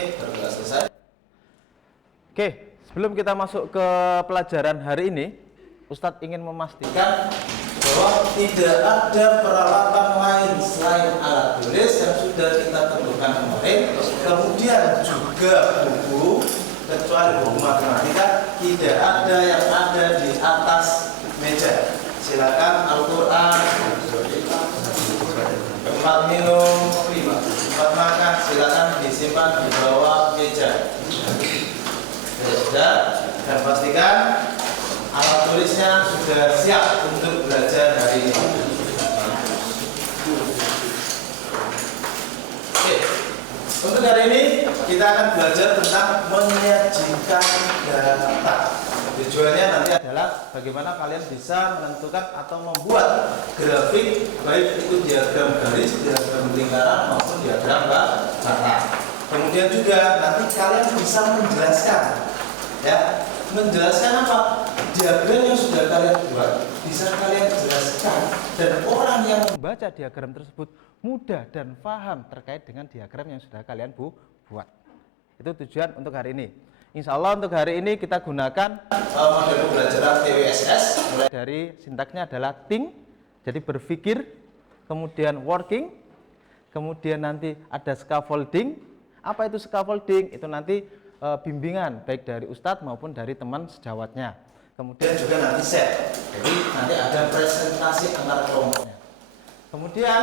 Oke, baru kita selesai. Oke, sebelum kita masuk ke pelajaran hari ini, Ustadz ingin memastikan bahwa tidak ada peralatan lain selain alat tulis yang sudah kita tentukan kemarin. Kemudian juga buku, kecuali buku matematika, tidak ada yang ada di atas meja. Silakan Al-Quran, tempat minum, tempat makan, silakan disimpan di bawah meja. Sudah, dan pastikan alat tulisnya sudah siap untuk belajar hari ini. Oke, untuk hari ini kita akan belajar tentang menyajikan data. Tujuannya nanti adalah bagaimana kalian bisa menentukan atau membuat grafik, baik itu diagram garis, diagram lingkaran maupun diagram data. Kemudian juga nanti kalian bisa menjelaskan, ya, menjelaskan apa? Diagram yang sudah kalian buat bisa kalian jelaskan dan orang yang membaca diagram tersebut mudah dan paham terkait dengan diagram yang sudah kalian buat. Itu tujuan untuk hari ini. Insya Allah untuk hari ini kita gunakan model pembelajaran TWSS. Mulai dari sintaksnya adalah think, jadi berpikir, kemudian working, kemudian nanti ada scaffolding. Apa itu scaffolding? Itu nanti bimbingan baik dari Ustadz maupun dari teman sejawatnya. Kemudian juga nanti set, jadi nanti ada presentasi antar kelompoknya. Kemudian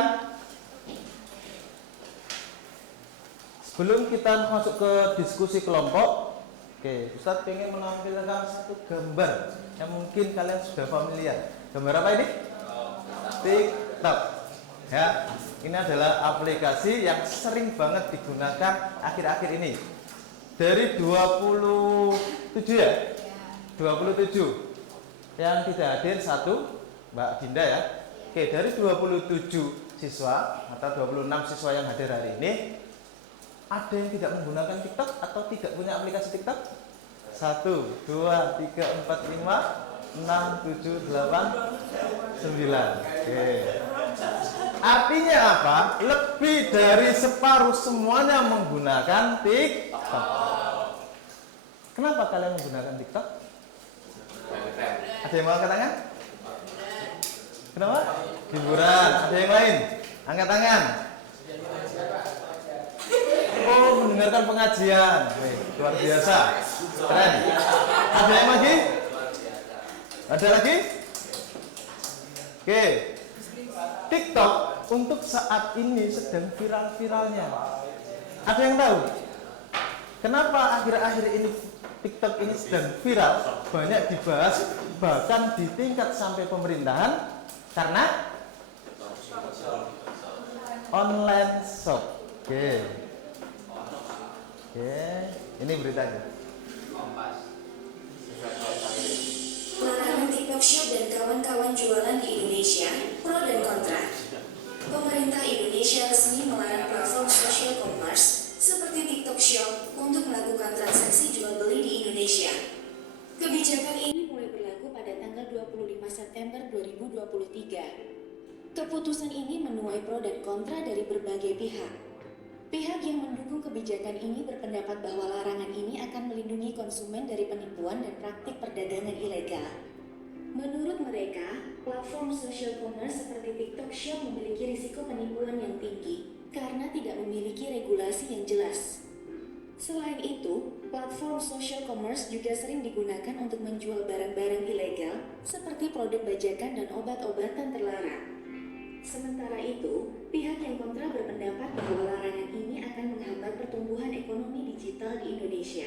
sebelum kita masuk ke diskusi kelompok, oke, Ustadz ingin menampilkan satu gambar yang mungkin kalian sudah familiar. Gambar apa ini? TikTok. Ya, ini adalah aplikasi yang sering banget digunakan akhir-akhir ini. Dari 27 ya? 27 yang tidak hadir satu Mbak Dinda ya. Oke, dari 27 siswa atau 26 siswa yang hadir hari ini, ada yang tidak menggunakan TikTok atau tidak punya aplikasi TikTok? 1, 2, 3, 4, 5, 6, 7, 8, 9. Oke. Artinya apa? Lebih dari separuh semuanya menggunakan TikTok. Kenapa kalian menggunakan TikTok? Ada yang mau angkat tangan? Kenapa? Hiburan. Ada yang lain? Angkat tangan. Oh, mendengarkan pengajian. Luar biasa. Keren. Ada yang lagi? Ada lagi? Oke. TikTok untuk saat ini sedang viral-viralnya. Ada yang tahu? Kenapa akhir-akhir ini TikTok ini sedang viral, banyak dibahas, bahkan di tingkat sampai pemerintahan, karena online shop. Oke, ini beritanya. Larangan TikTok Shop dan kawan-kawan jualan di Indonesia, pro dan kontra. Pemerintah Indonesia resmi melarang platform social commerce seperti TikTok Shop untuk melakukan transaksi jual beli di Indonesia. Kebijakan ini mulai berlaku pada tanggal 25 September 2023. Keputusan ini menuai pro dan kontra dari berbagai pihak. Pihak yang mendukung kebijakan ini berpendapat bahwa larangan ini akan melindungi konsumen dari penipuan dan praktik perdagangan ilegal. Menurut mereka, platform social commerce seperti TikTok Shop memiliki risiko penipuan yang tinggi karena tidak memiliki regulasi yang jelas. Selain itu, platform social commerce juga sering digunakan untuk menjual barang-barang ilegal seperti produk bajakan dan obat-obatan terlarang. Sementara itu, pihak yang kontra berpendapat bahwa larangan ini akan menghambat pertumbuhan ekonomi digital di Indonesia.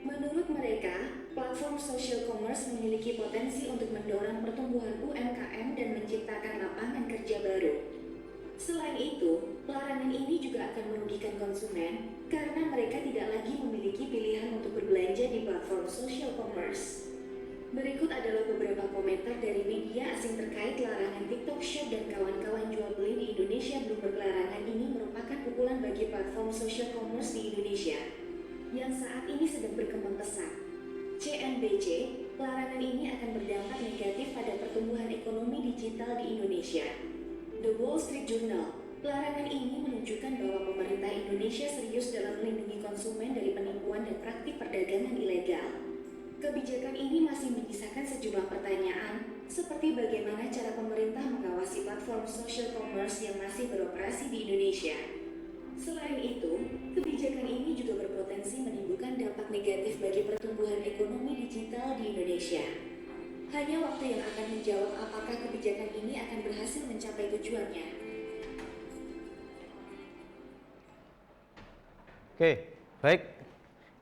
Menurut mereka, platform social commerce memiliki potensi untuk mendorong pertumbuhan UMKM dan menciptakan lapangan kerja baru. Selain itu, larangan ini juga akan merugikan konsumen karena mereka tidak lagi memiliki pilihan untuk berbelanja di platform social commerce. Berikut adalah beberapa komentar dari media asing terkait larangan TikTok Shop dan kawan-kawan jual beli di Indonesia. Bloomberg, larangan ini merupakan pukulan bagi platform social commerce di Indonesia yang saat ini sedang berkembang pesat. CNBC, larangan ini akan berdampak negatif pada pertumbuhan ekonomi digital di Indonesia. The Wall Street Journal, Larangan ini menunjukkan bahwa pemerintah Indonesia serius dalam melindungi konsumen dari penipuan dan praktik perdagangan ilegal. Kebijakan ini masih menyisakan sejumlah pertanyaan, seperti bagaimana cara pemerintah mengawasi platform social commerce yang masih beroperasi di Indonesia. Selain itu, kebijakan ini juga berpotensi menimbulkan dampak negatif bagi pertumbuhan ekonomi digital di Indonesia. Hanya waktu yang akan menjawab apakah kebijakan ini akan berhasil mencapai tujuannya. Oke, baik.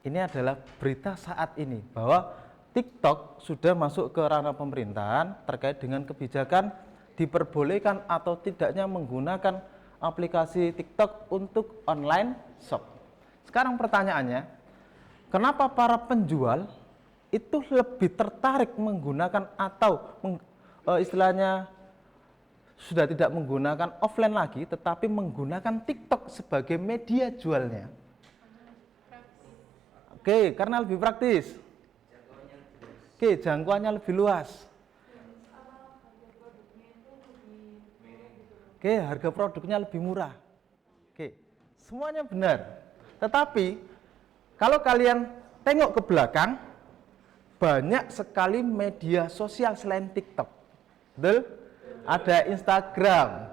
Ini adalah berita saat ini bahwa TikTok sudah masuk ke ranah pemerintahan terkait dengan kebijakan diperbolehkan atau tidaknya menggunakan aplikasi TikTok untuk online shop. Sekarang pertanyaannya, kenapa para penjual itu lebih tertarik menggunakan atau istilahnya sudah tidak menggunakan offline lagi tetapi menggunakan TikTok sebagai media jualnya? Oke, karena lebih praktis. Oke, jangkauannya lebih luas. Oke, harga produknya lebih murah. Oke, semuanya benar. Tetapi, kalau kalian tengok ke belakang, banyak sekali media sosial selain TikTok. Betul? Ada Instagram,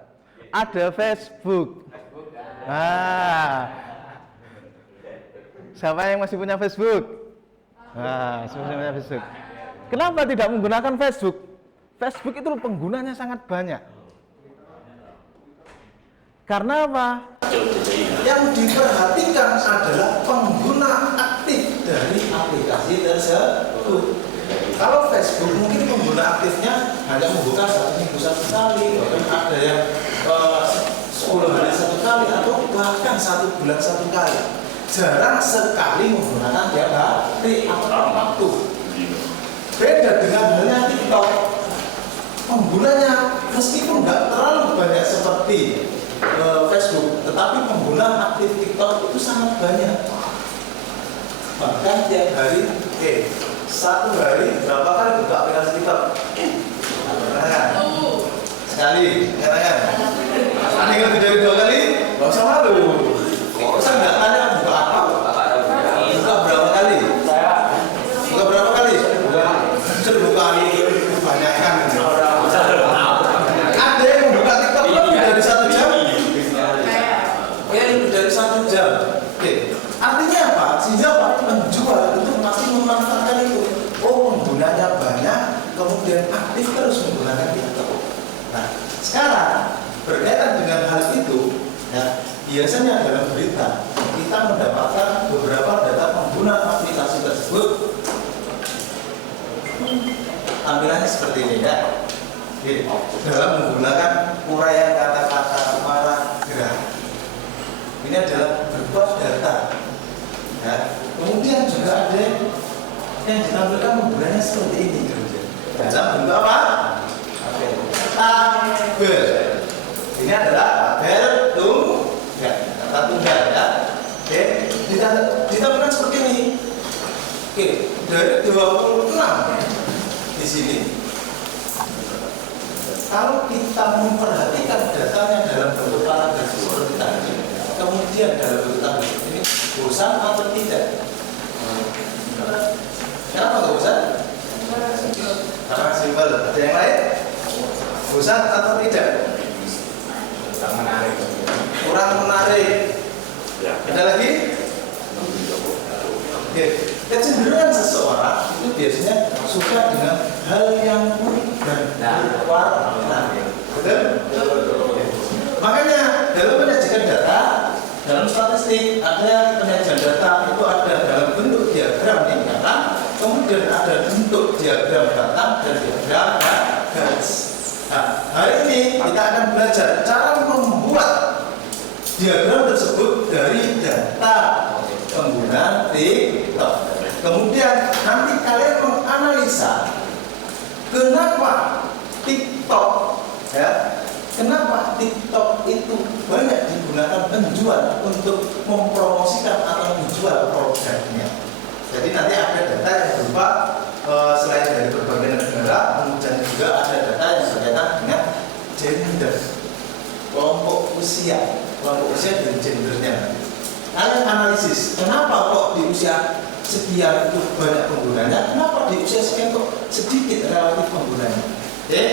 ada Facebook. Nah, siapa yang masih punya Facebook? Nah, masih punya Facebook. Kenapa tidak menggunakan Facebook? Facebook itu penggunanya sangat banyak. Karena apa? Yang diperhatikan adalah pengguna aktif dari aplikasi tersebut. Kalau Facebook mungkin pengguna aktifnya hanya membuka 1 minggu 1 kali, bahkan ada yang 10 hari 1 kali, atau bahkan 1 bulan 1 kali. Jarang sekali menggunakan tiap hari atau tiap waktu. Beda dengan halnya TikTok. Penggunanya meskipun nggak terlalu banyak seperti Facebook, tetapi pengguna aktif TikTok itu sangat banyak. Bahkan tiap hari, 1 hari berapa kali buka aplikasi TikTok? Sekali, katakan. Ada yang lebih dari 2 kali? Nggak usah malu. Kok saya nggak tanya buka apa? Buka berapa kali? Buka berapa kali? Seribu kali, kebanyakan. Ada yang membuka TikTok lebih dari 1 jam? Lebih dari 1 jam. Oke. Artinya apa? Sehingga penjual itu masih memanfaatkan itu. Oh, penggunanya banyak, kemudian aktif terus menggunakan TikTok. Nah, sekarang berkaitan dengan hal itu, ya, biasanya dalam berita kita mendapatkan beberapa data pengguna aplikasi tersebut. Tampilannya seperti ini ya. Dalam menggunakan uraian kata-kata paragraf. Ini adalah berbuat data. Ya. Kemudian juga ada yang ditampilkan penggunanya seperti ini. Dalam bentuk apa? Tabel. Ini adalah tabel kata tunggal ya. Oke, ditampilkan seperti ini. Oke, dari 26 di sini. Kalau kita memperhatikan datanya dalam bentuk paragraf seperti tadi, kemudian dalam bentuk tabel ini bosan atau tidak? Kenapa nggak bosan? Karena simpel. Ada yang lain? Bosan atau tidak? Kurang menarik. Kurang menarik. Ada lagi? Oke. Kecenderungan seseorang itu biasanya suka dengan hal yang unik dan berwarna. Betul? Makanya dalam penyajian data, dalam statistik ada penyajian data itu ada dalam bentuk diagram lingkaran, kemudian ada bentuk diagram batang dan diagram garis. Nah, hari ini kita akan belajar cara membuat diagram tersebut dari data pengguna TikTok. Kemudian nanti kalian menganalisa kenapa TikTok, ya, kenapa TikTok itu banyak digunakan penjual untuk mempromosikan atau menjual produknya. Jadi nanti ada data yang berupa selain dari berbagai negara, kemudian juga ada data yang berkaitan dengan gender. kelompok usia dan gendernya. Kalian analisis, kenapa kok di usia sekian itu banyak penggunanya, kenapa di usia sekian kok sedikit relatif penggunanya. Oke,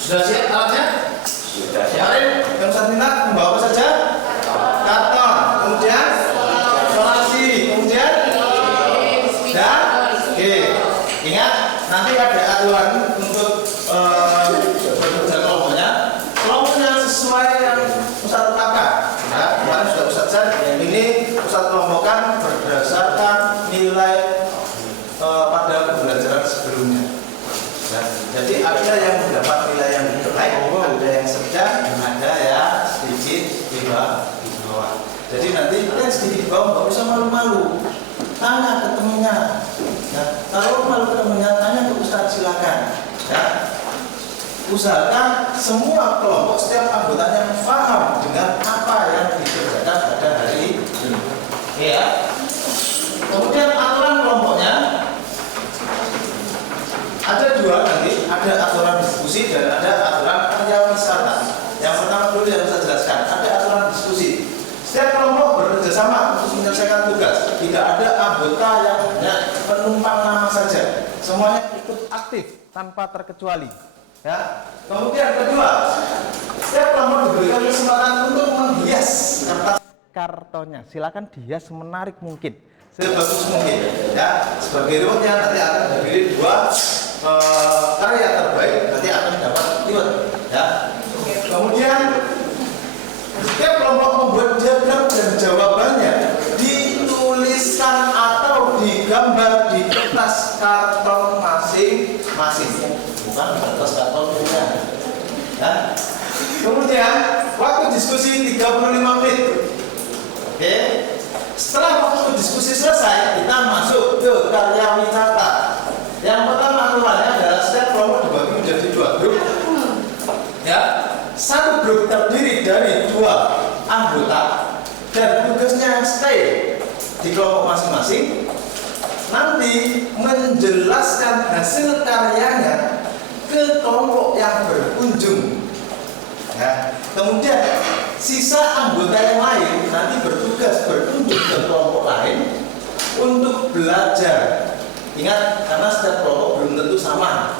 sudah siap alatnya? Sudah siap. Kemarin yang saya minta membawa apa saja? Karton, kemudian isolasi, kemudian dan oke. Ingat, nanti ada aturan untuk bekerja kelompoknya. Kelompoknya sesuai yang Ustaz tetapkan. Ya, kemarin sudah Ustaz cek. Ini Ustaz kelompokkan berdasarkan nilai pada pembelajaran sebelumnya. Ya, jadi ada yang mendapat nilai yang baik, ada yang sedang, ada yang sedikit di bawah. Jadi nanti kalian sedikit di bawah nggak usah malu-malu. Tanya ke temennya. Ya, kalau malu ke temennya, tanya ke Ustaz, silakan. Ya. Usahakan semua kelompok setiap anggotanya paham dengan apa yang dikerjakan pada hari ini. Ya. Kemudian aturan kelompoknya ada dua nanti, ada aturan diskusi dan ada aturan karya wisata. Yang pertama dulu yang saya jelaskan, ada aturan diskusi. Setiap kelompok bekerja sama untuk menyelesaikan tugas. Tidak ada anggota yang hanya penumpang nama saja. Semuanya ikut aktif tanpa terkecuali. Ya. Kemudian kedua, setiap kelompok diberikan kesempatan untuk menghias kertas Kartonnya, silakan dihias semenarik mungkin. sebagus mungkin. Ya, sebagai rewardnya nanti akan diberi dua karya terbaik, nanti akan dapat reward. Ya. Kemudian setiap kelompok membuat diagram dan jawabannya dituliskan atau digambar di kertas karton masing-masing, bukan di kertas karton punya. Ya. Kemudian waktu diskusi 35 menit. Oke. Setelah waktu diskusi selesai, kita masuk ke karya wisata. Yang pertama aturannya adalah setiap kelompok dibagi menjadi dua grup. Ya, satu grup terdiri dari dua anggota dan tugasnya stay di kelompok masing-masing. Nanti menjelaskan hasil karyanya ke kelompok yang berkunjung. Ya. Kemudian sisa anggota yang lain nanti bertugas berkunjung ke kelompok lain untuk belajar. Ingat, karena setiap kelompok belum tentu sama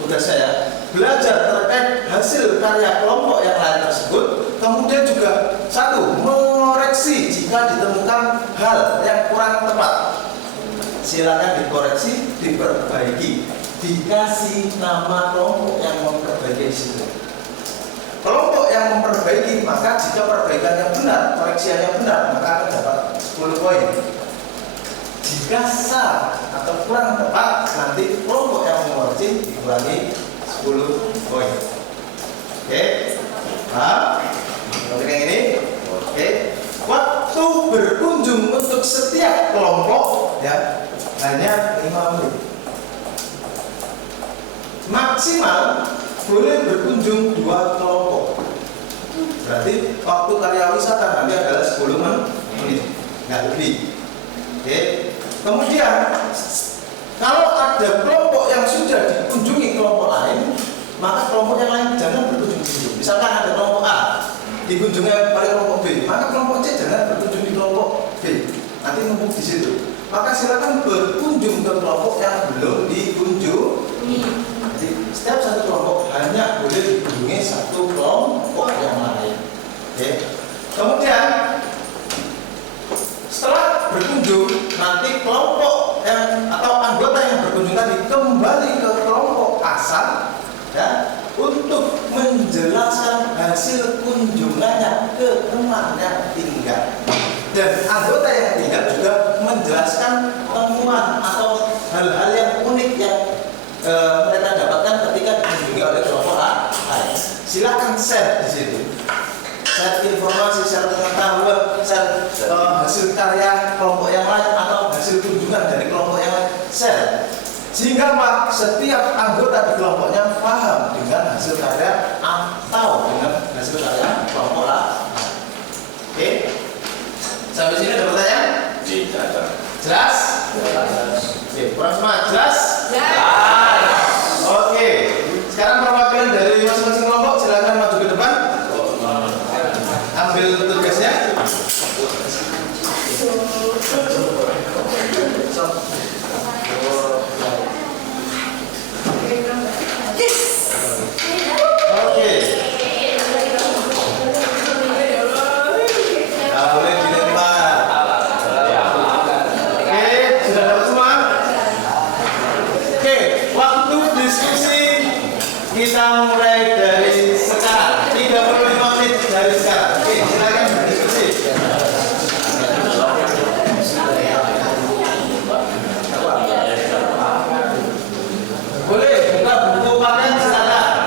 tugasnya ya. Belajar terkait hasil karya kelompok yang lain tersebut. Kemudian juga satu, mengoreksi jika ditemukan hal yang kurang tepat. Silakan dikoreksi, diperbaiki, dikasih nama kelompok yang memperbaiki situ. Kelompok yang memperbaiki, maka jika perbaikannya benar, koreksiannya benar, maka akan dapat 10 poin. Jika salah atau kurang tepat, nanti kelompok yang mengoreksi dikurangi 10 poin. Oke, paham? Untuk yang ini, oke. Waktu berkunjung untuk setiap kelompok ya hanya 5 menit. Maksimal boleh berkunjung 2 kelompok. Berarti waktu karya wisata nanti adalah 10 menit, nggak lebih. Oke. Kemudian kalau ada kelompok yang sudah dikunjungi kelompok lain, maka kelompok yang lain jangan berkunjung di situ. Misalkan ada kelompok A dikunjungi oleh kelompok B, maka kelompok C jangan berkunjung di kelompok B. Nanti numpuk di situ. Maka silakan berkunjung ke kelompok yang belum dikunjungi. Setiap satu kelompok hanya boleh dikunjungi satu kelompok yang lain. Oke. Kemudian setelah berkunjung, nanti kelompok yang atau anggota yang berkunjung tadi kembali ke kelompok asal ya, untuk menjelaskan hasil kunjungannya ke teman yang tinggal. Dan anggota yang tinggal juga menjelaskan temuan atau hal-hal yang unik yang mereka dapatkan ketika dikunjungi oleh kelompok lain. Silakan share di situ. Share informasi, share pengetahuan, share hasil karya kelompok yang lain atau hasil kunjungan dari kelompok yang lain. Share. Sehingga Pak, setiap anggota di kelompoknya paham dengan hasil karya atau dengan hasil karya kelompok lain. Oke? Sampai sini ada pertanyaan? Tidak. Jelas? Jelas. Oke, kurang semangat. Jelas? Jelas. Oke, sekarang perwakilan dari masing-masing kelompok silakan maju ke depan. Kita mulai dari sekarang, 35 menit dari sekarang. Oke, silakan berdiskusi. Boleh buka buku makan silakan.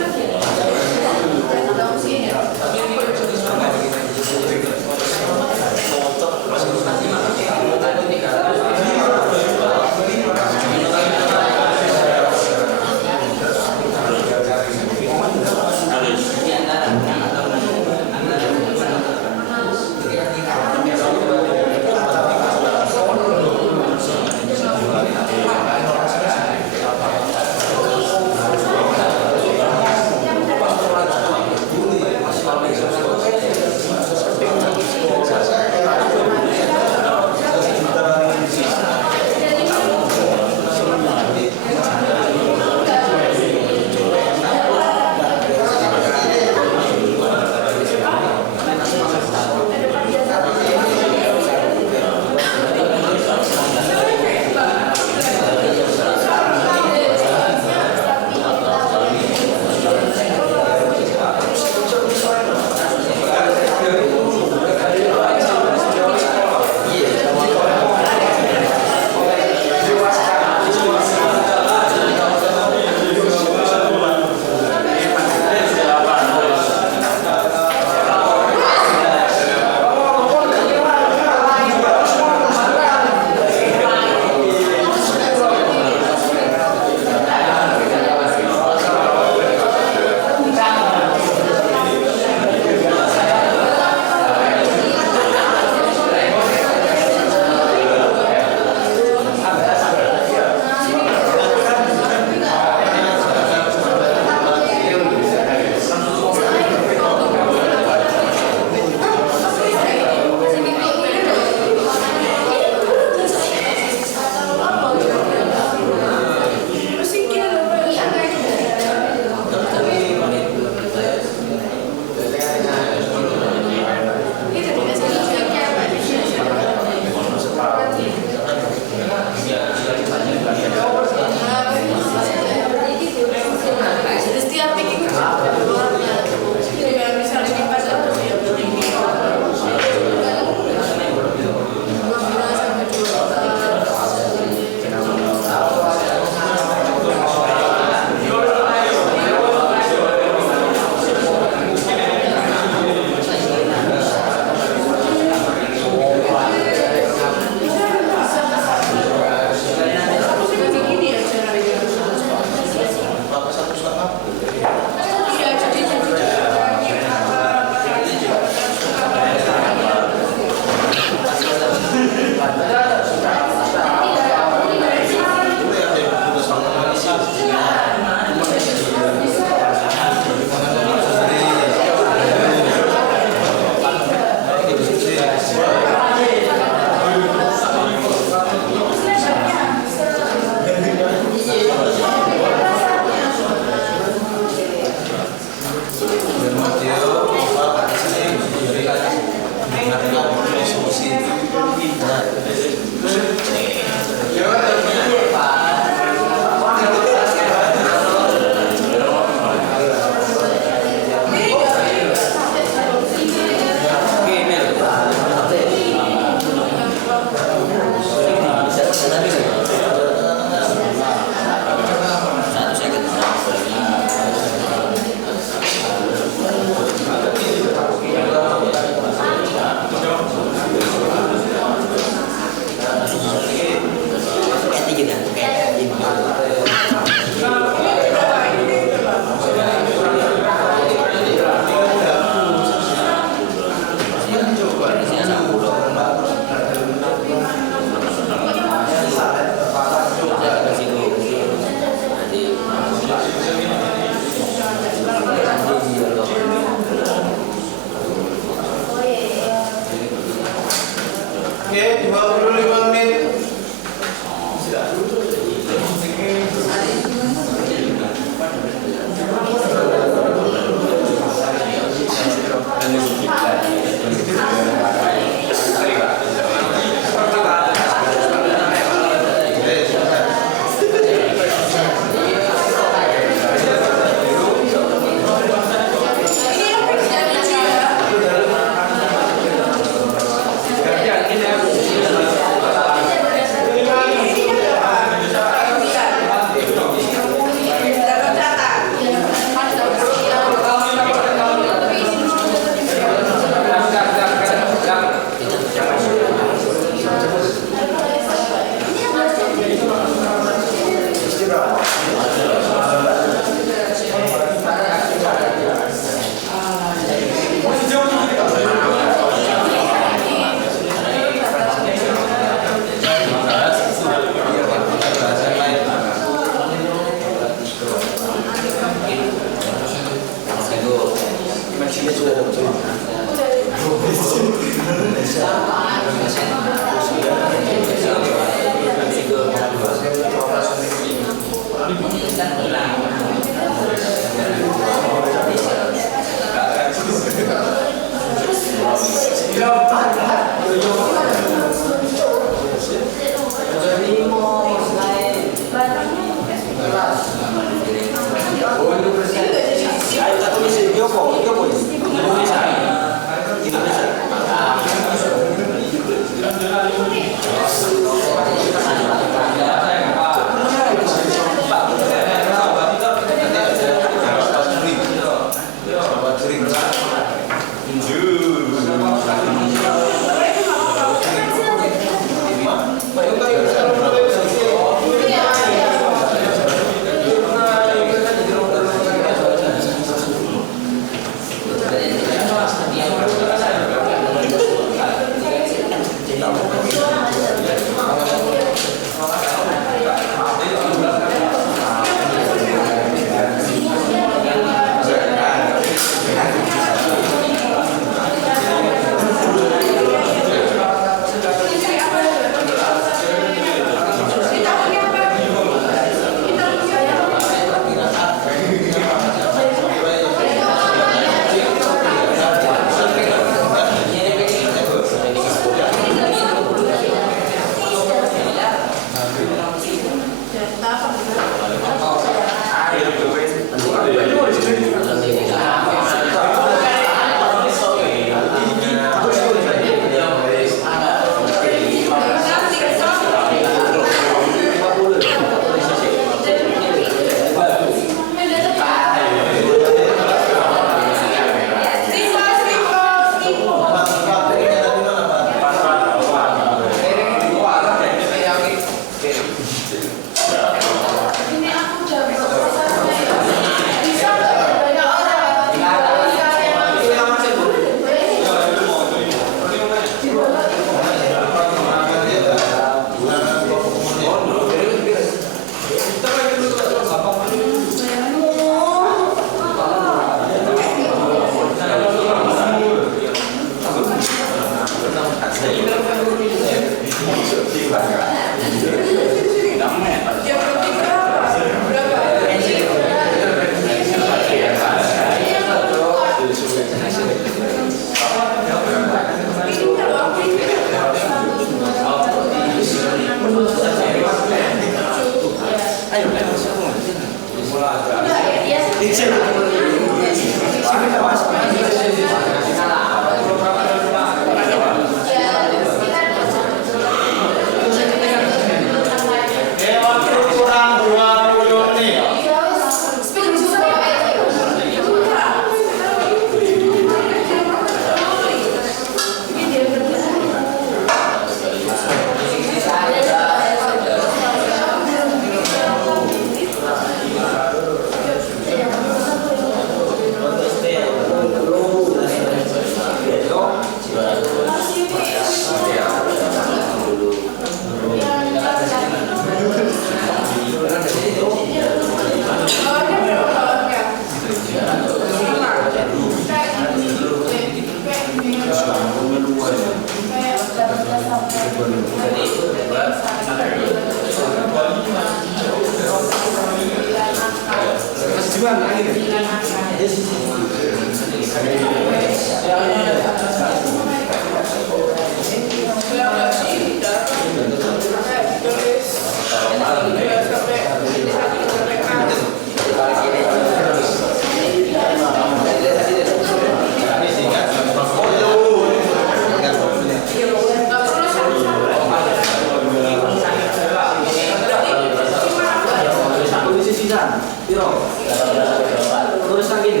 Terus lagi di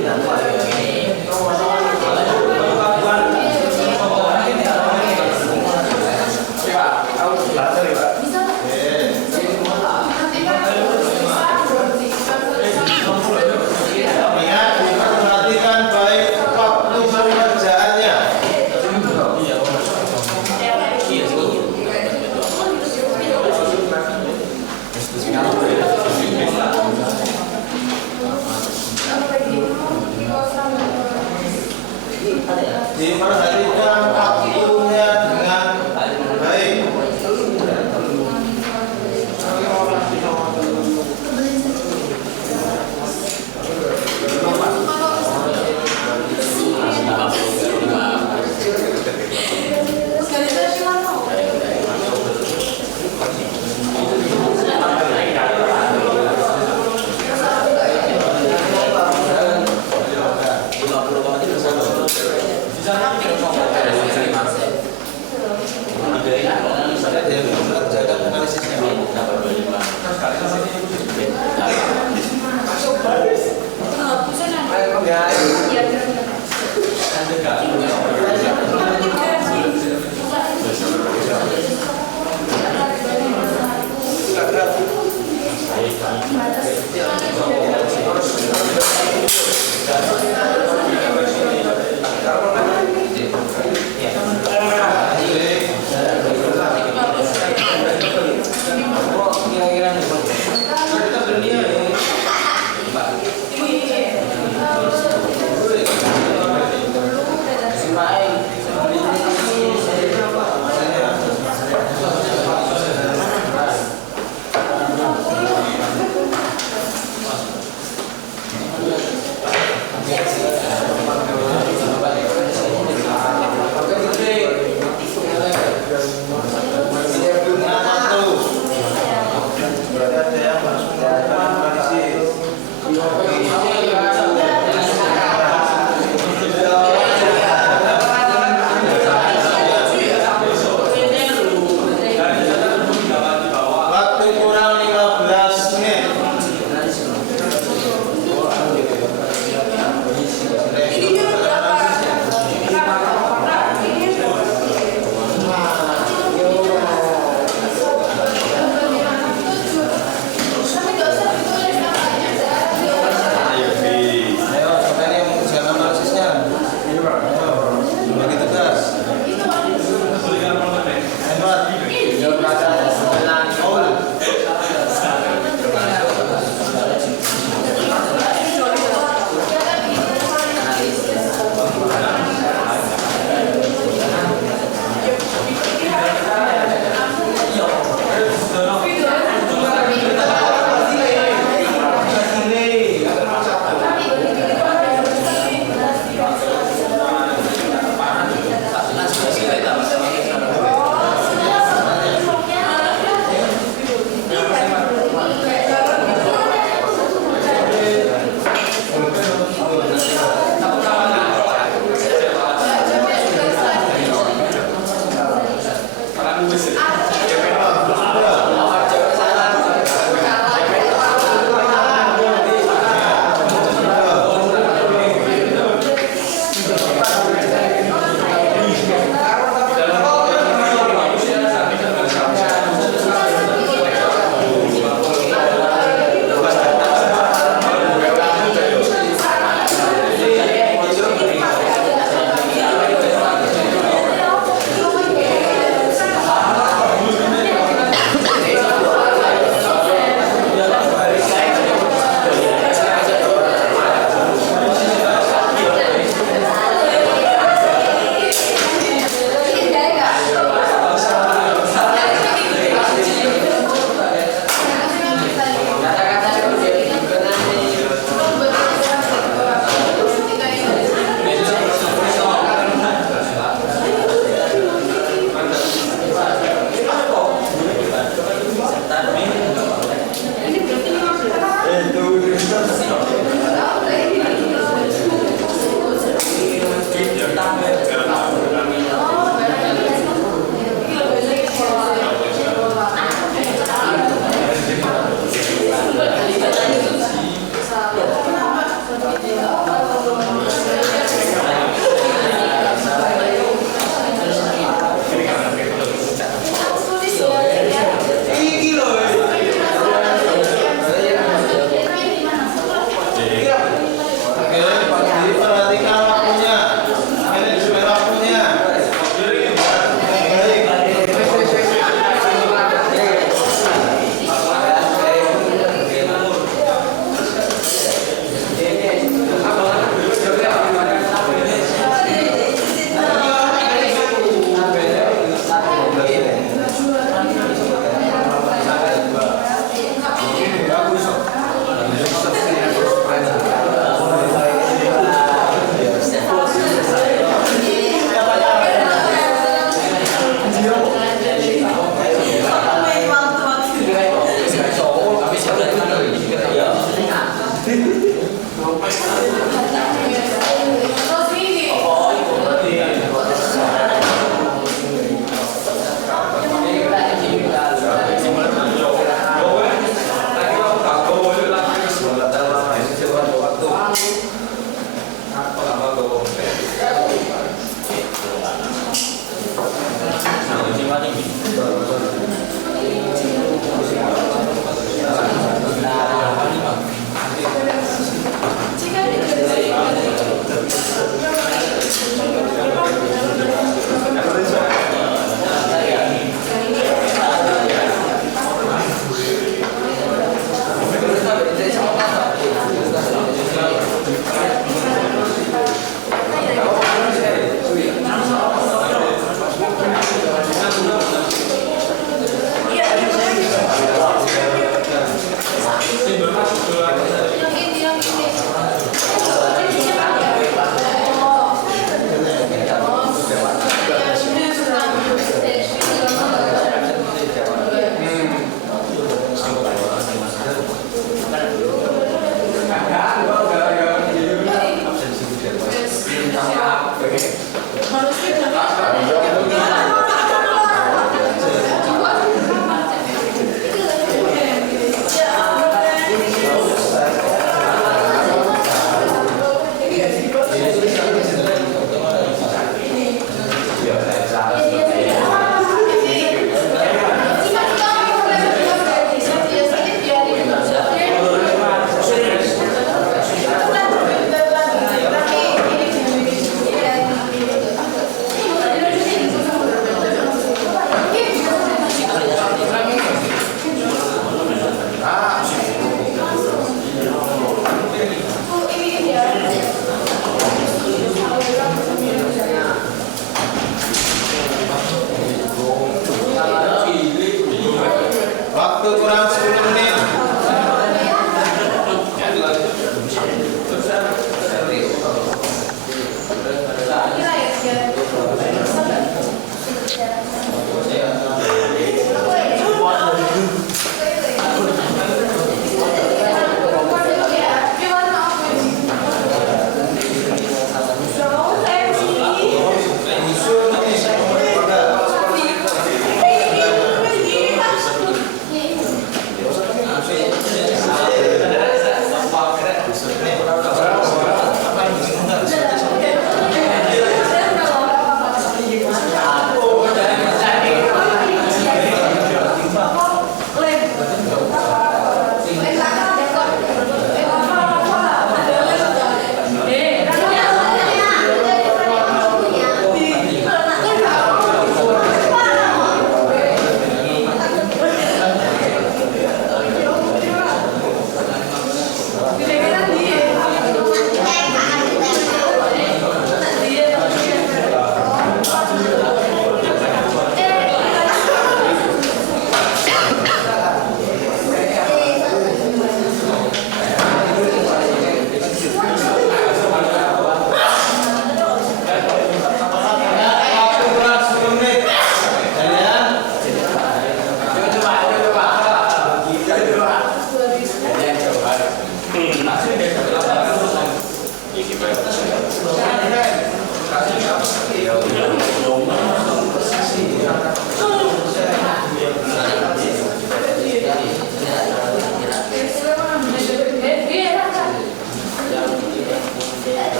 Diperhatikan waktunya dengan baik.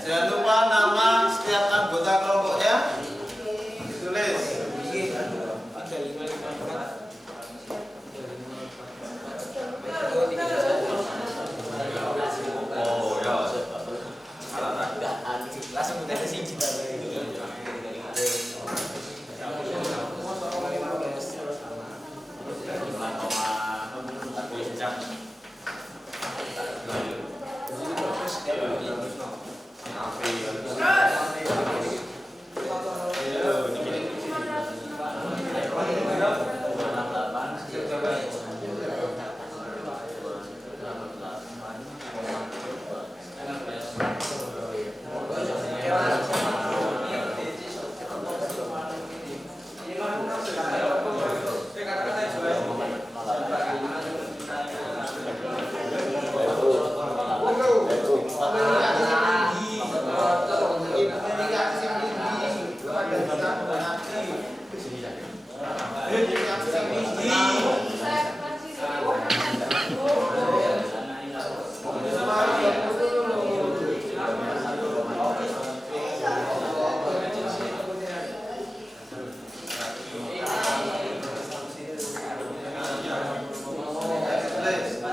Jangan lupa nama setiap anggota kelompoknya ditulis. Langsung udah sih cita.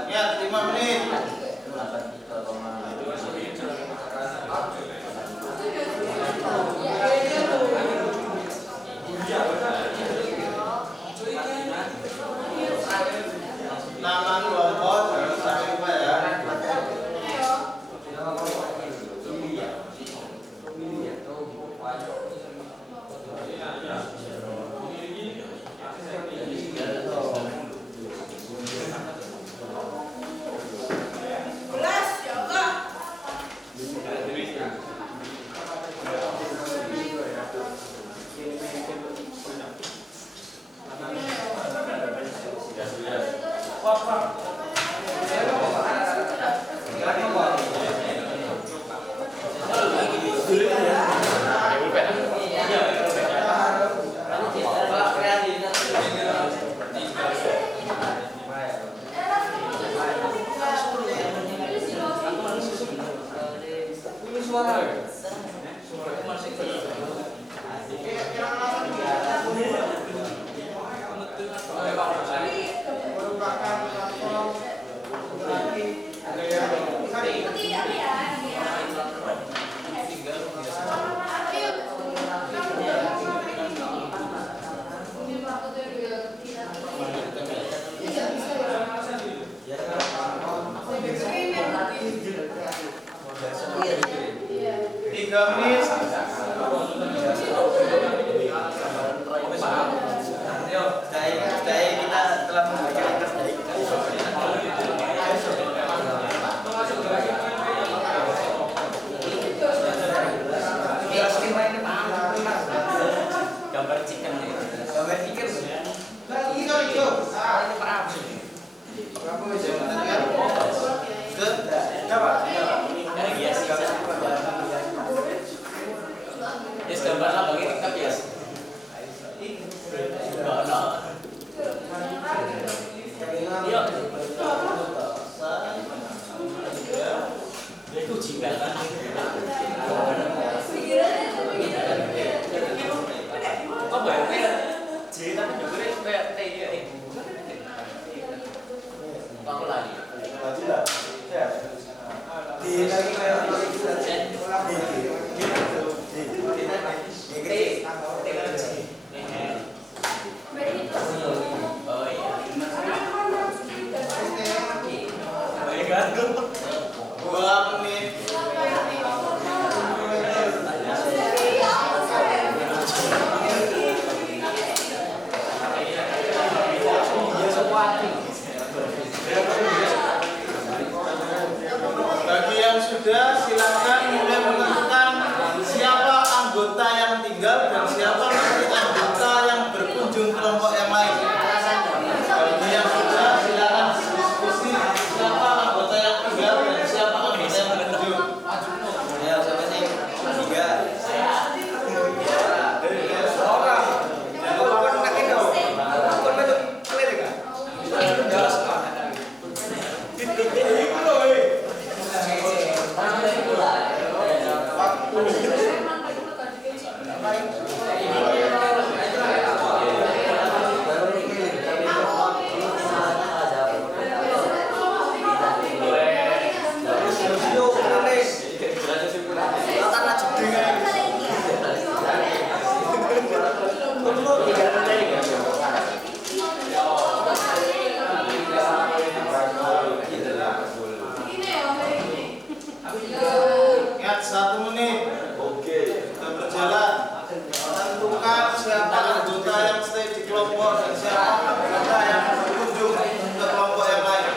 Ya, 5 menit. Nama kelompok jangan sampai lupa ya. Merupakan Yes, gambar lah bagi tingkat ya. Iya. Itu jika apa ya? Kayak jadi tapi juga kayak kayak aku lagi. Bagi yang sudah, silakan mulai menentukan siapa anggota yang tinggal dan siapa nanti anggota yang berkunjung kelompok yang lain. Bagi yang sudah, silakan diskusi siapa anggota yang tinggal dan siapa anggota yang berkunjung. Ya, siapa sih? Tiga. Ingat 1 menit. Oke. Kita berjalan. Tentukan siapa anggota yang stay di kelompok dan siapa anggota yang berkunjung ke kelompok yang lain.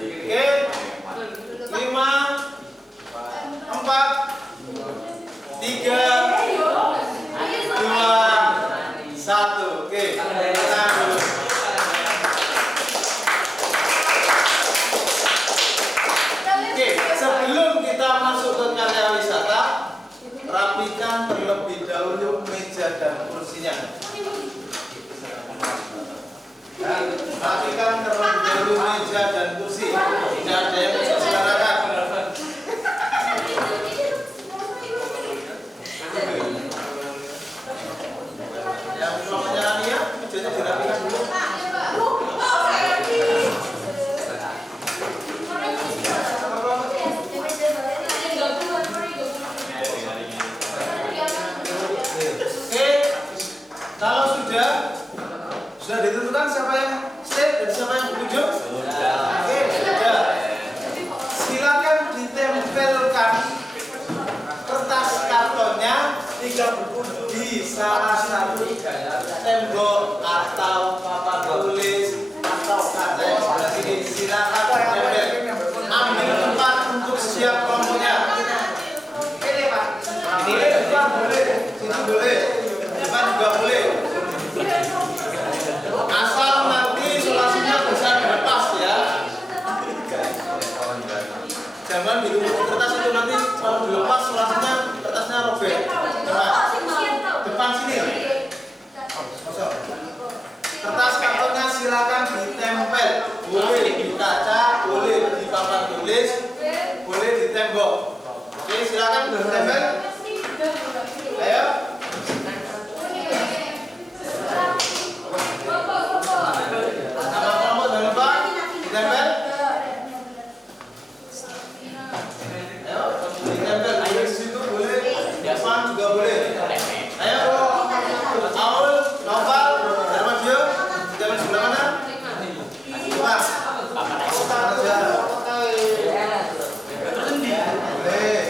Oke, 5, 4, 3, 2, 1. Oke, tahan dulu. Oke, sebelum kita masuk ke karya wisata, rapikan terlebih dahulu meja dan kursinya. Rapikan terlebih dahulu meja dan kursi. Tidak ada yang berserakan. Yang kelompoknya Rania, mejanya dirapikan dulu. Oke, kalau sudah ditentukan siapa yang stay dan siapa yang berkunjung? Oke, sudah. Silakan ditempelkan kertas kartonnya di salah satu tembok atau papan tulis atau kaca yang sebelah sini. Silakan ditempel. Ambil tempat untuk siap kelompoknya. Ini Pak. Ini depan boleh, sini boleh, depan juga boleh. Asal nanti sulasinya bisa dilepas ya. Jangan di kertas itu nanti kalau dilepas sulasinya kertasnya robek. Depan sini. Kertas kartonnya silakan ditempel. Boleh di kaca, boleh di papan tulis, boleh di tembok. Oke, silakan ditempel. Ayo. Nama kelompok jangan lupa ditempel. Ayo, ditempel. Ayo di situ boleh, depan juga boleh. Ayo, Aul, Noval, Darmadio, ditempel sebelah mana? Mas. Boleh.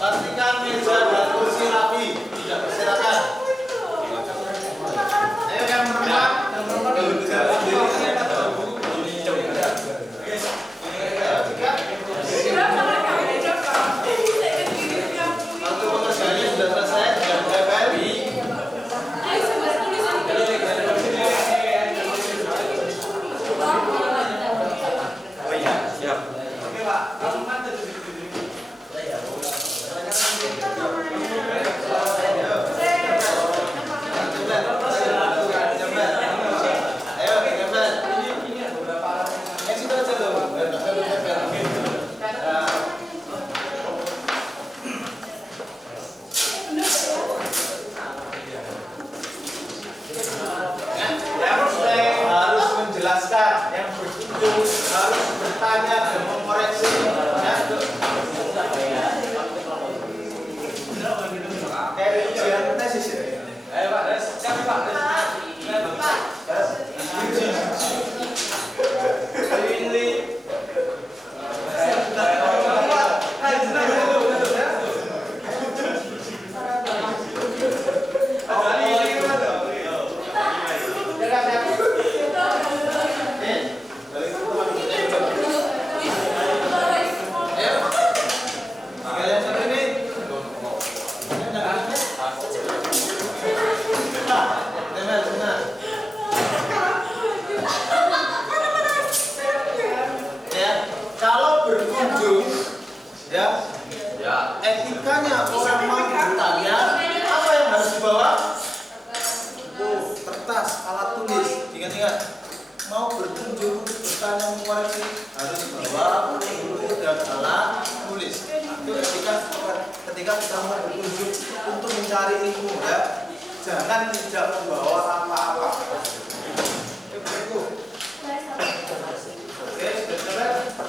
Pastikan meja dan kursi rapi, tidak berserakan. Ayo yang merempat, waktu pekerjaannya sudah selesai, sudah bebel. Harus menjelaskan, yang berkunjung harus bertanya dan mengoreksi. Kayak ujian tesis ya. Ayo Pak, siap Pak. Kalau berkunjung, ya, etikanya orang mau bertanya, apa yang harus dibawa? Kertas, alat tulis. Ingat-ingat, mau berkunjung, bertanya, mengoreksi, harus bawa buku dan alat tulis. Itu ketika kita mau berkunjung untuk mencari ilmu, ya, jangan tidak membawa apa-apa. Itu. Oke, sudah selesai.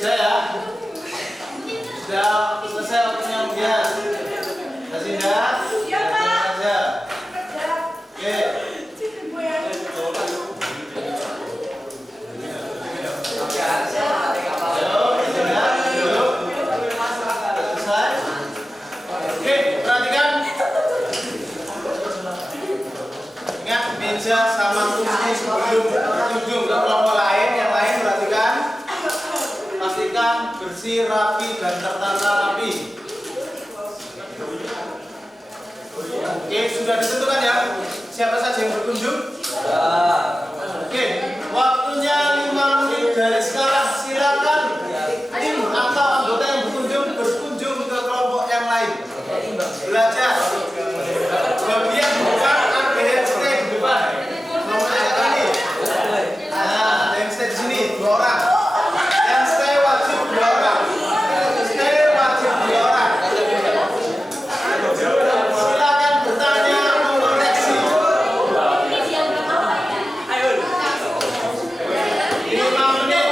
Sudah ya? Sudah selesai waktunya ujian? Sudah sindah? Iya Pak. Oke. Selesai? Oke, perhatikan. Ingat meja sama kursi sebelum berkunjung ke kelompok lain. Yang lain perhatikan. Pastikan bersih, rapi, dan tertata rapi. Oke, sudah ditentukan ya siapa saja yang berkunjung? Oke, waktunya 5 menit dari sekarang. Silakan tim atau anggota yang berkunjung ke kelompok yang lain. Belajar. Bagian depan ada yang stay di depan. Kelompok yang ini. Nah, yang stay di sini 2 orang. Yang stay wajib 2 orang. Stay wajib 2 orang. Silakan bertanya, mengoreksi. 5 menit.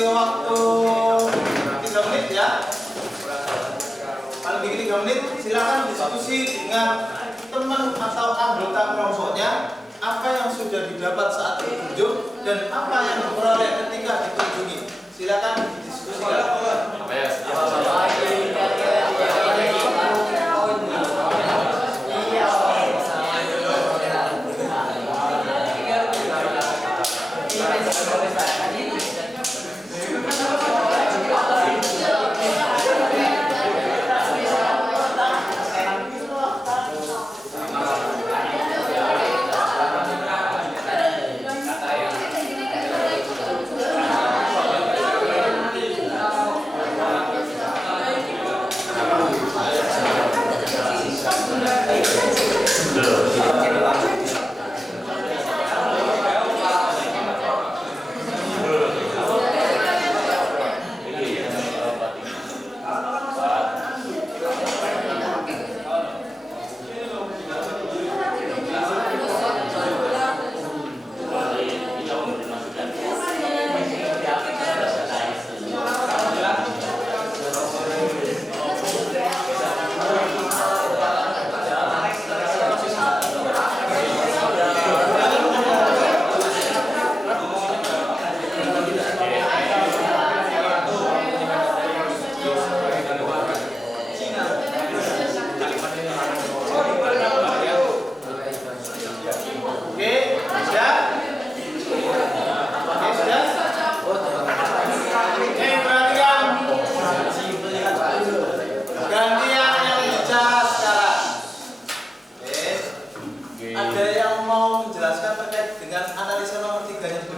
kasih waktu 3 menit ya. Paling dikit 3 menit, silakan diskusi dengan teman atau anggota kelompoknya apa yang sudah didapat saat berkunjung dan apa yang diperoleh ketika dikunjungi. Silakan didiskusikan.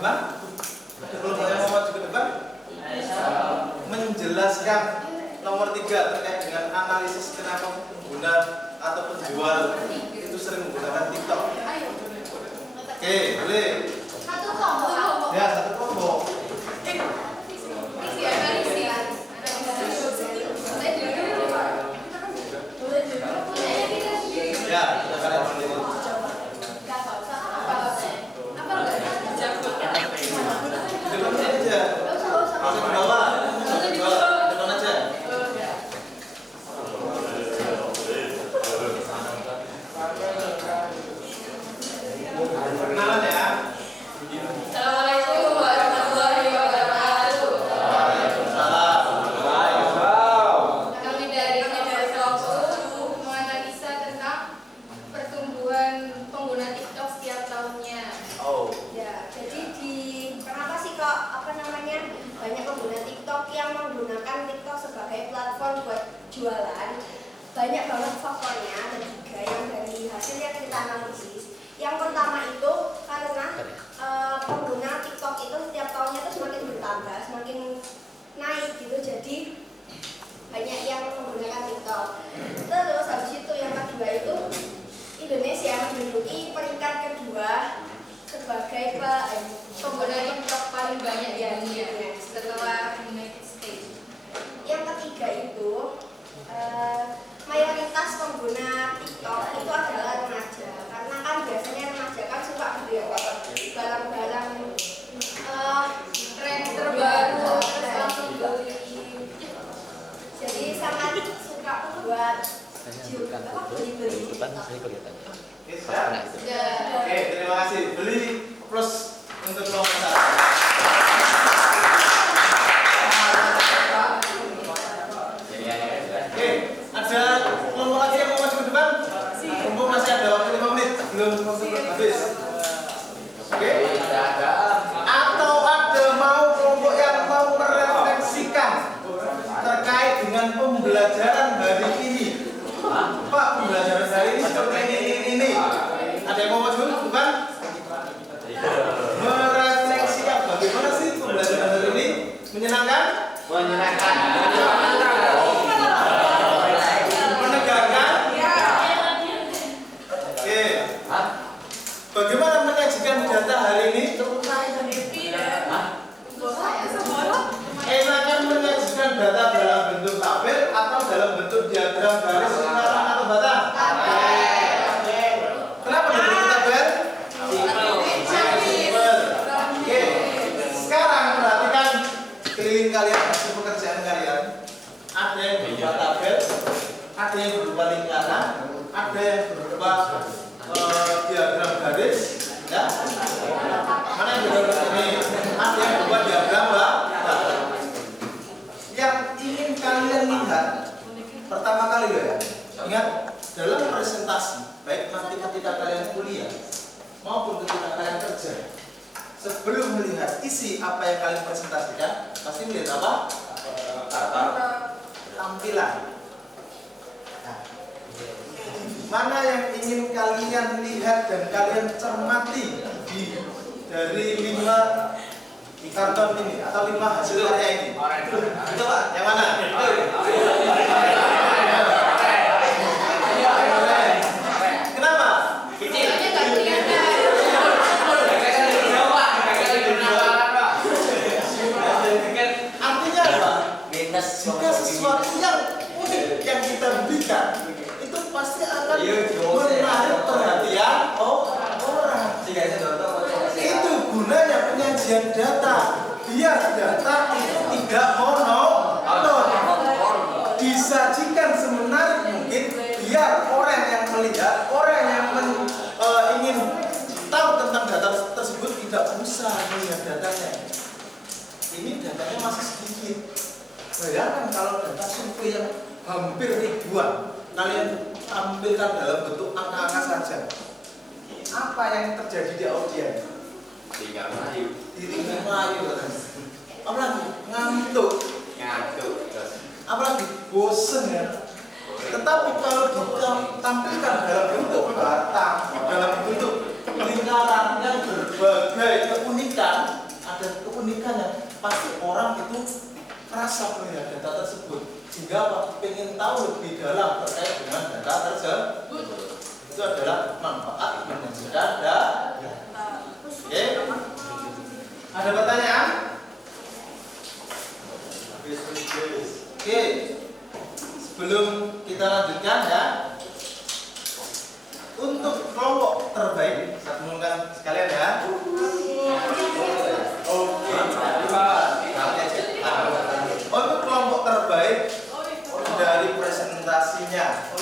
depan? Ada kelompok yang mau maju ke depan? Menjelaskan nomor 3 terkait dengan analisis kenapa pengguna atau penjual itu sering menggunakan TikTok. Oke, boleh. Ya, satu kelompok. Ya, kita kalian sendiri. Depan aja. Masuk ke bawah. Masuk ke bawah. Depan aja. Perkenalan ya. Assalamualaikum warahmatullahi wabarakatuh. Kami dari Kementerian menganalisa tentang pertumbuhan pengguna TikTok setiap tahunnya. Oh. Ya, jadi kenapa sih kok banyak pengguna TikTok yang menggunakan TikTok sebagai platform buat jualan? Banyak banget faktornya dan juga yang dari hasil yang kita analisis. Yang pertama itu karena pengguna TikTok itu setiap tahunnya itu semakin bertambah, semakin naik gitu. Jadi banyak yang menggunakan TikTok. Terus habis itu yang kedua itu Indonesia menduduki peringkat kedua sebagai Pengguna TikTok paling banyak di dunia setelah United States. Yang ketiga itu mayoritas pengguna TikTok itu adalah remaja, karena kan biasanya remaja kan suka beli barang-barang Tren terbaru terus langsung beli. jadi sangat suka buat beli-beli. Oke, sudah? Sudah. Oke, terima kasih. Beli plus untuk kelompok 1. Oke, ada kelompok lagi yang mau maju ke depan? Mumpung masih ada waktu 5 menit belum habis. Oke? Atau ada mau kelompok yang mau merefleksikan terkait dengan pembelajaran hari ini? Pak, pembelajaran hari ini seperti ini. Ada yang mau maju? Bukan? Merefleksikan bagaimana sih pembelajaran hari ini? Menyenangkan? Menyenangkan. Menegakkan? Oke. Bagaimana menyajikan data hari ini? Enakan menyajikan data dalam bentuk tabel atau dalam bentuk diagram garis, lingkaran atau batang? Kenapa dalam bentuk tabel? Simpel. Oke. Sekarang perhatikan keliling kalian, hasil pekerjaan kalian. Ada yang berupa tabel, ada yang berupa lingkaran, ada yang berupa diagram garis, ya. Mana yang berupa ini? Ada yang berupa diagram batang. Yang ingin kalian lihat pertama kali ya, ingat dalam presentasi, baik nanti ketika kalian kuliah maupun ketika kalian kerja, sebelum melihat isi apa yang kalian presentasikan, pasti melihat apa? Tampilan. Nah, mana yang ingin kalian lihat dan kalian cermati dari 5 karton ini atau 5 hasil karya ini? Itu Pak, yang mana? Kenapa? Artinya apa? Jika sesuatu yang unik yang kita berikan itu pasti akan menarik perhatian orang. Itu gunanya penyajian data, biar data itu tidak monoton, disajikan semenarik mungkin biar orang yang melihat, orang yang ingin tahu tentang data tersebut tidak usah melihat datanya. Ini datanya masih sedikit. Bayangkan kalau data survei yang hampir ribuan kalian tampilkan dalam bentuk angka-angka saja. Apa yang terjadi di audiens? Tinggal melayu. Apalagi ngantuk. Apalagi bosen ya. Tetapi kalau ditampilkan dalam bentuk batang, dalam bentuk lingkaran yang berbagai keunikan, ada keunikan yang pasti orang itu kerasa melihat data tersebut, sehingga apa? Pengen tahu lebih dalam terkait dengan data tersebut. Itu adalah manfaat menyajikan data. Oke, ada pertanyaan? Oke, sebelum kita lanjutkan ya, untuk kelompok terbaik, saya umumkan sekalian ya. Oke, untuk kelompok terbaik dari presentasinya,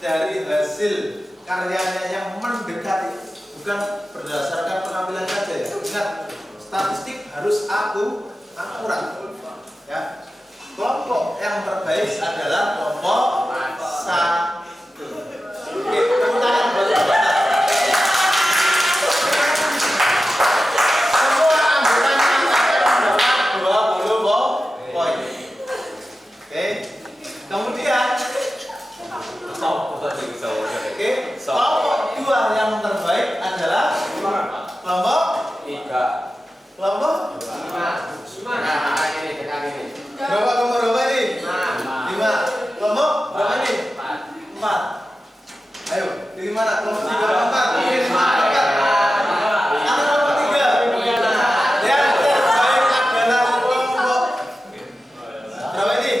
dari hasil karyanya yang mendekati, bukan berdasarkan penampilan saja ya. Ingat, statistik harus akurat ya. Kelompok yang terbaik adalah kelompok 1. Oke, tepuk tangan buat kelompok 1. Semua anggotanya akan mendapat 20 poin. Oke, kemudian oke, kelompok 2 yang terbaik adalah kelompok 3. Kelompok 5. Nah, ini. Berapa kelompok berapa ini? 5. Kelompok berapa ini? 4. Ayo, pilih mana? Kelompok 3 atau 4? Pilih 5 atau 4? Atau kelompok 3? Yang terbaik adalah kelompok berapa ini?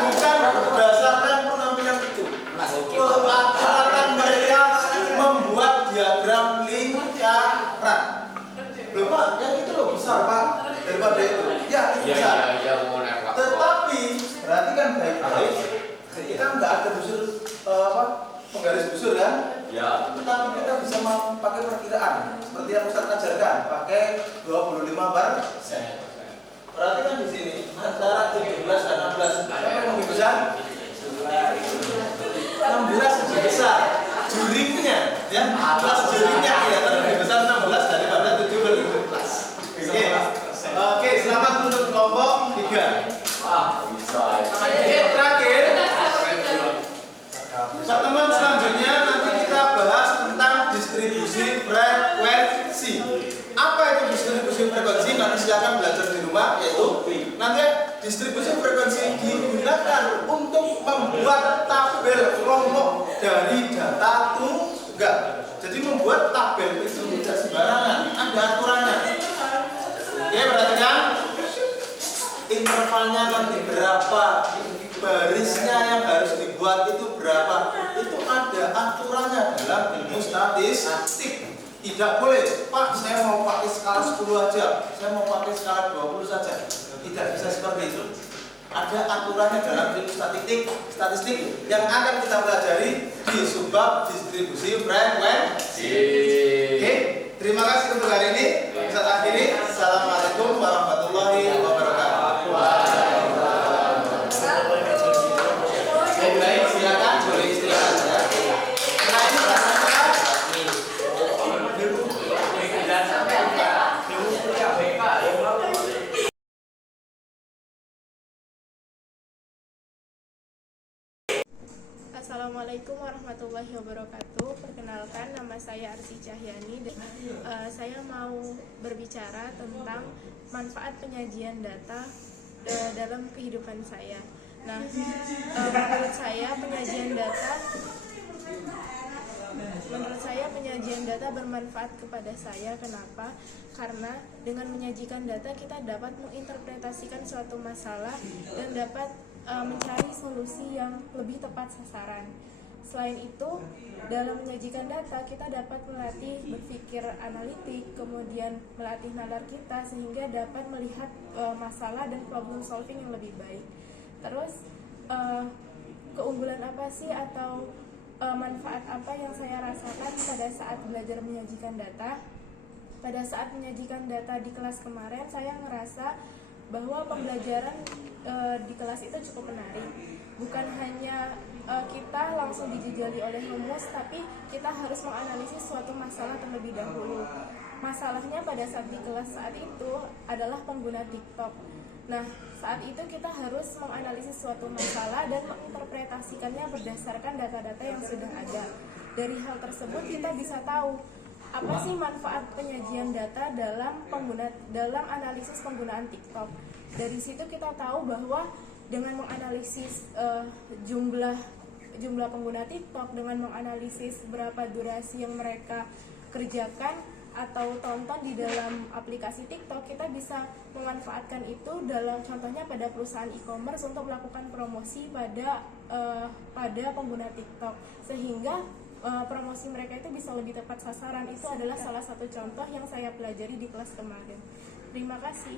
Bukan berdasarkan penampilan itu. Keakuratan mereka membuat diagram lingkaran. Loh Pak, yang itu loh besar Pak daripada itu. Ya, itu besar. Tetapi perhatikan baik-baik. Kita nggak ada busur penggaris busur kan? Ya. Tetapi kita bisa pakai perkiraan seperti yang Ustaz ajarkan, pakai 25%. Perhatikan di sini antara 17 dan 16. Siapa yang lebih besar? 16 lebih besar. Juringnya, ya, kelas juringnya kelihatan lebih besar 16 daripada 17. Oke, selamat untuk kelompok 3. Terakhir, pertemuan selanjutnya nanti kita bahas tentang distribusi frekuensi. Apa itu distribusi frekuensi? Nanti silakan belajar di rumah, yaitu nanti distribusi frekuensi digunakan untuk membuat tabel kelompok dari data tunggal. Jadi membuat tabel itu tidak sembarangan, ada aturannya. Oke, perhatikan intervalnya nanti berapa, barisnya yang harus dibuat itu berapa, itu ada aturannya dalam ilmu statistik. Tidak boleh, Pak, saya mau pakai skala 10 aja, saya mau pakai skala 20 saja. Tidak bisa seperti itu. Ada aturannya dalam ilmu statistik yang akan kita pelajari di subbab distribusi frekuensi. Oke, terima kasih untuk hari ini. Bisa akhiri. Assalamualaikum warahmatullahi wabarakatuh. Baik, silakan boleh istirahat ya. Assalamualaikum warahmatullahi wabarakatuh. Perkenalkan, nama saya Arsy Cahyani dan saya mau berbicara tentang manfaat penyajian data dalam kehidupan saya. Nah, menurut saya penyajian data bermanfaat kepada saya. Kenapa? Karena dengan menyajikan data kita dapat menginterpretasikan suatu masalah dan dapat mencari solusi yang lebih tepat sasaran. Selain itu, dalam menyajikan data kita dapat melatih berpikir analitik, kemudian melatih nalar kita sehingga dapat melihat masalah dan problem solving yang lebih baik. Terus keunggulan apa sih atau manfaat apa yang saya rasakan pada saat belajar menyajikan data? Pada saat menyajikan data di kelas kemarin, saya ngerasa bahwa pembelajaran di kelas itu cukup menarik. Bukan hanya kita langsung dijejali oleh rumus, tapi kita harus menganalisis suatu masalah terlebih dahulu. Masalahnya pada saat di kelas saat itu adalah pengguna TikTok. Nah, saat itu kita harus menganalisis suatu masalah dan menginterpretasikannya berdasarkan data-data yang sudah ada. Dari hal tersebut kita bisa tahu apa sih manfaat penyajian data dalam analisis penggunaan TikTok. Dari situ kita tahu bahwa dengan menganalisis jumlah pengguna TikTok, dengan menganalisis berapa durasi yang mereka kerjakan atau tonton di dalam aplikasi TikTok, kita bisa memanfaatkan itu dalam contohnya pada perusahaan e-commerce untuk melakukan promosi pada pengguna TikTok, sehingga promosi mereka itu bisa lebih tepat sasaran. Itu adalah salah satu contoh yang saya pelajari di kelas kemarin. Terima kasih.